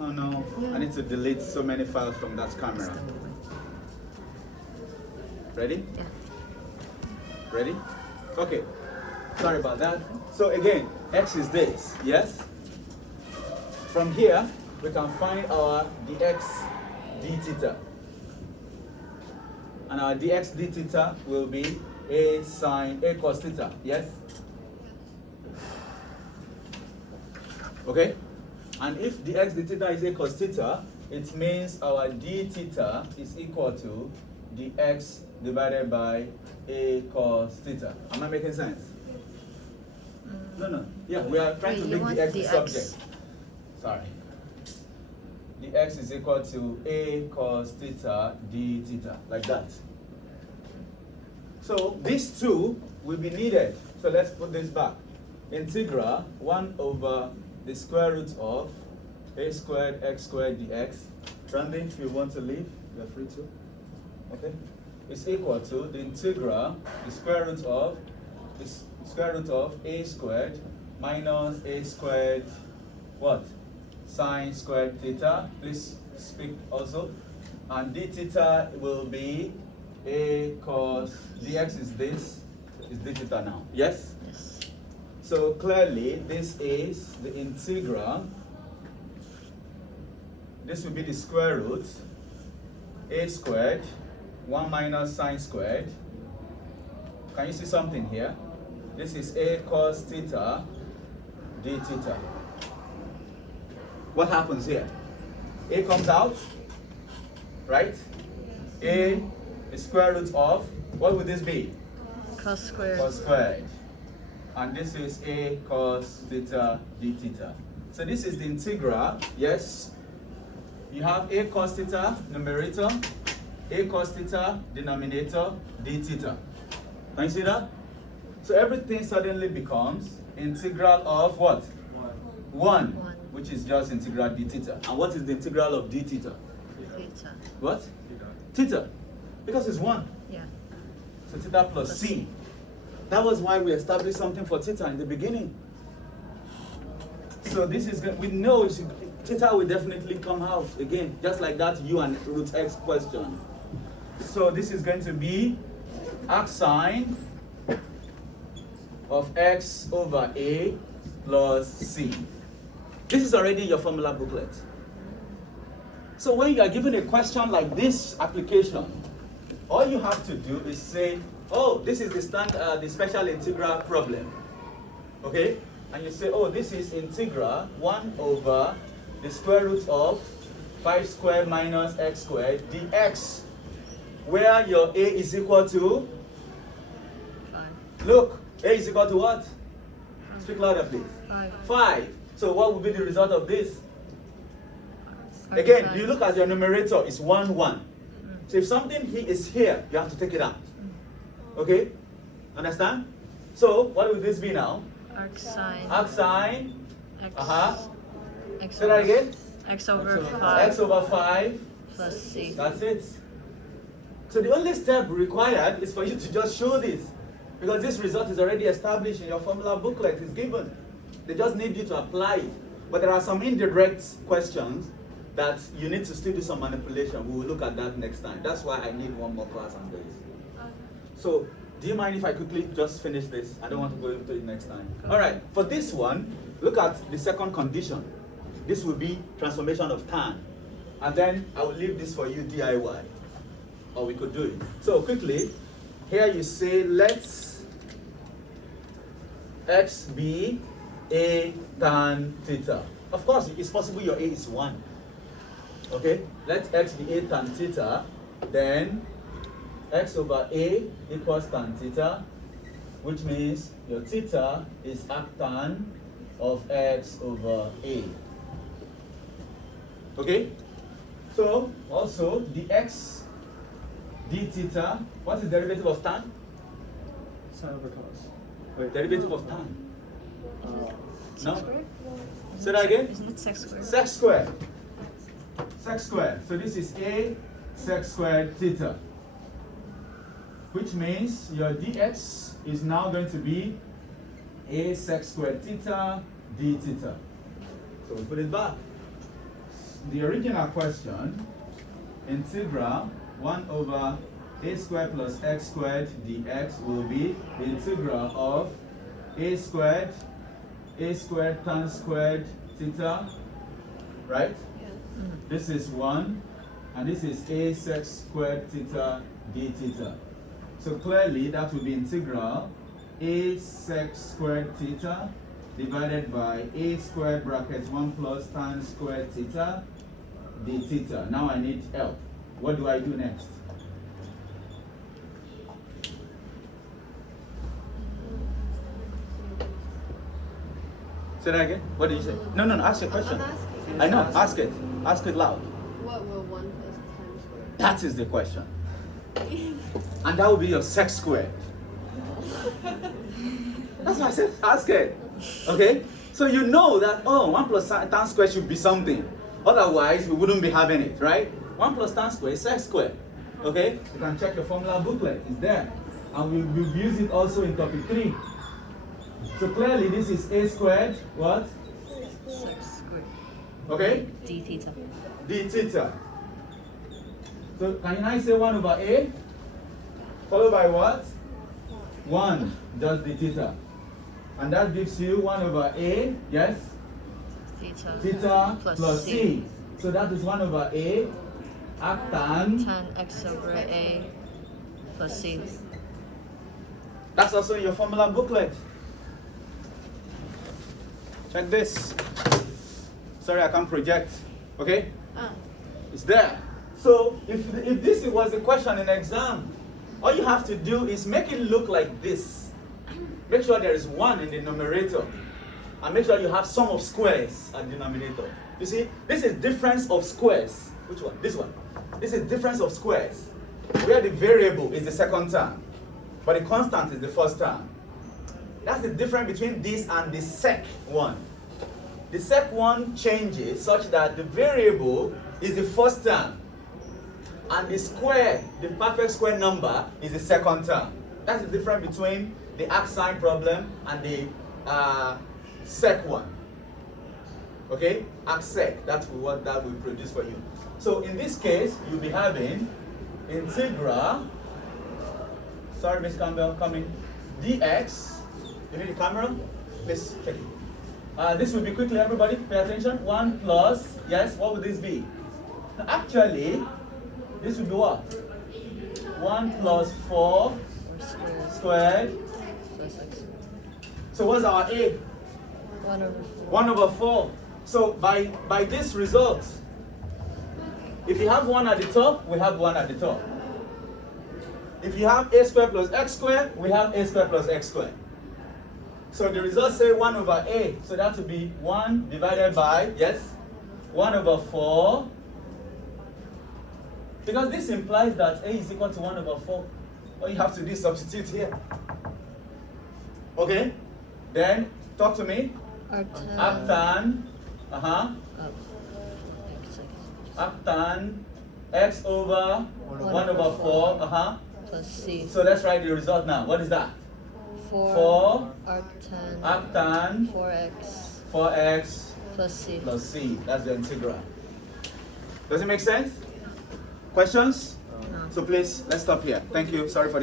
Oh no, I need to delete so many files from that camera. Ready? Yeah. Ready? Okay. Sorry about that. So again, x is this, yes? From here, we can find our dx d theta. And our dx d theta will be a cos theta, yes? Okay? And if dx d theta is a cos theta, it means our d theta is equal to dx divided by a cos theta. Am I making sense? No. Yeah, we are trying to make the x the subject. Sorry. The x is equal to a cos theta d theta, like that. So these two will be needed. So let's put this back. Integral 1 over the square root of a squared x squared dx. Randy, if you want to leave, you're free to. Okay? Is equal to the integral, the square root of a squared minus a squared what? Sine squared theta. Please speak also. And d theta will be a cos dx is this, is d theta now. Yes? Yes. So clearly this is the integral. This will be the square root a squared 1 minus sine squared. Can you see something here? This is a cos theta d theta. What happens here? A comes out, right? A is square root of, what would this be? Cos squared. Cos squared. And this is a cos theta d theta. So this is the integral, yes? You have a cos theta numerator, a cos theta denominator, d theta. Can you see that? So everything suddenly becomes integral of what? 1, which is just integral d theta. And what is the integral of d theta? Theta. What? Theta. Because it's 1. Yeah. So theta plus c. That was why we established something for theta in the beginning. So this is, we know theta will definitely come out again, just like that u and root x question. So this is going to be arc sine of x over a plus c. This is already your formula booklet. So when you are given a question like this application, all you have to do is say, oh, this is the special integral problem. Okay? And you say, oh, this is integral 1 over the square root of 5 squared minus x squared dx, where your a is equal to? 5. Look, a is equal to what? Speak louder, please. 5. 5. So what will be the result of this? Again, you look at your numerator, it's 1, 1. So if something is here, you have to take it out. Okay? Understand? So what will this be now? Arc sine. Arc sine. X. X Say that again. X over 5. X over 5 plus c. That's it. So the only step required is for you to just show this. Because this result is already established in your formula booklet. It's given. They just need you to apply it. But there are some indirect questions that you need to still do some manipulation. We will look at that next time. That's why I need one more class on this. So, do you mind if I quickly just finish this? I don't want to go into it next time. All right, for this one, look at the second condition. This will be transformation of tan. And then I will leave this for you DIY. Or we could do it. So quickly, here you say, let's x be a tan theta. Of course, it's possible your a is 1. Okay, let x be a tan theta, then x over a equals tan theta, which means your theta is arctan of x over a. Okay, so also the x d theta, what is the derivative of tan? Sine over cos. Wait, derivative of tan? No? Squared? Say that again? Isn't it sec squared? Sec squared. Sec squared. So this is a sec squared theta, which means your dx is now going to be a sec squared theta d theta. So we put it back. the original question, integral 1 over a squared plus x squared dx will be the integral of a squared tan squared theta, right? This is 1, and this is a sec squared theta d theta. So clearly that will be integral a sec squared theta divided by a squared bracket 1 plus tan squared theta d theta. Now I need help. What do I do next? Say that again. What did you say? No, ask your question. I'm asking. I know, ask it. Ask it loud. What will 1 plus times squared? That is the question. And that will be your sec squared. That's why I said ask it. Okay? So you know that, oh, 1 plus tan squared should be something. Otherwise, we wouldn't be having it, right? 1 plus tan squared is sec squared. Okay? You can check your formula booklet. It's there. And we've used it also in topic 3. So clearly this is a squared, what? 6 squared. Okay? D theta. D theta. So can I say 1 over a? Followed by what? 1, just d theta. And that gives you 1 over a, yes? Theta plus c. So that is 1 over a arctan. Tan x over a plus c. That's also in your formula booklet. Check this. Sorry, I can't project. Okay? It's there. So if this was a question in exam, all you have to do is make it look like this. Make sure there is 1 in the numerator. And make sure you have sum of squares at the denominator. You see, this is difference of squares. Which one? This one. This is difference of squares. Where the variable is the second term, but the constant is the first term. That's the difference between this and the sec one. The sec one changes such that the variable is the first term, and the square, the perfect square number, is the second term. That's the difference between the arc sign problem and the sec one. Okay? Arc sec, that's what that will produce for you. So in this case, you'll be having integral, sorry Miss Campbell, coming, dx, you need the camera? Please check it. This will be quickly, everybody, pay attention. 1 plus, yes, what would this be? Actually, this would be what? 1 plus 4 squared. Plus x. So what's our A? 1 over 4. 1 over 4. So by this result, if you have 1 at the top, we have 1 at the top. If you have a squared plus x squared, we have a squared plus x squared. So the results say 1 over a. So that would be 1 divided by, yes, 1 over 4. Because this implies that a is equal to 1 over 4. All you have to do is substitute here. Okay? Then, talk to me. Arctan. Arctan x over 1 over 4. Plus c. So let's write the result now. What is that? 4 arctan arctan 4x plus c. That's the integral. Does it make sense? Questions? No. So please, let's stop here. Thank you. Sorry for the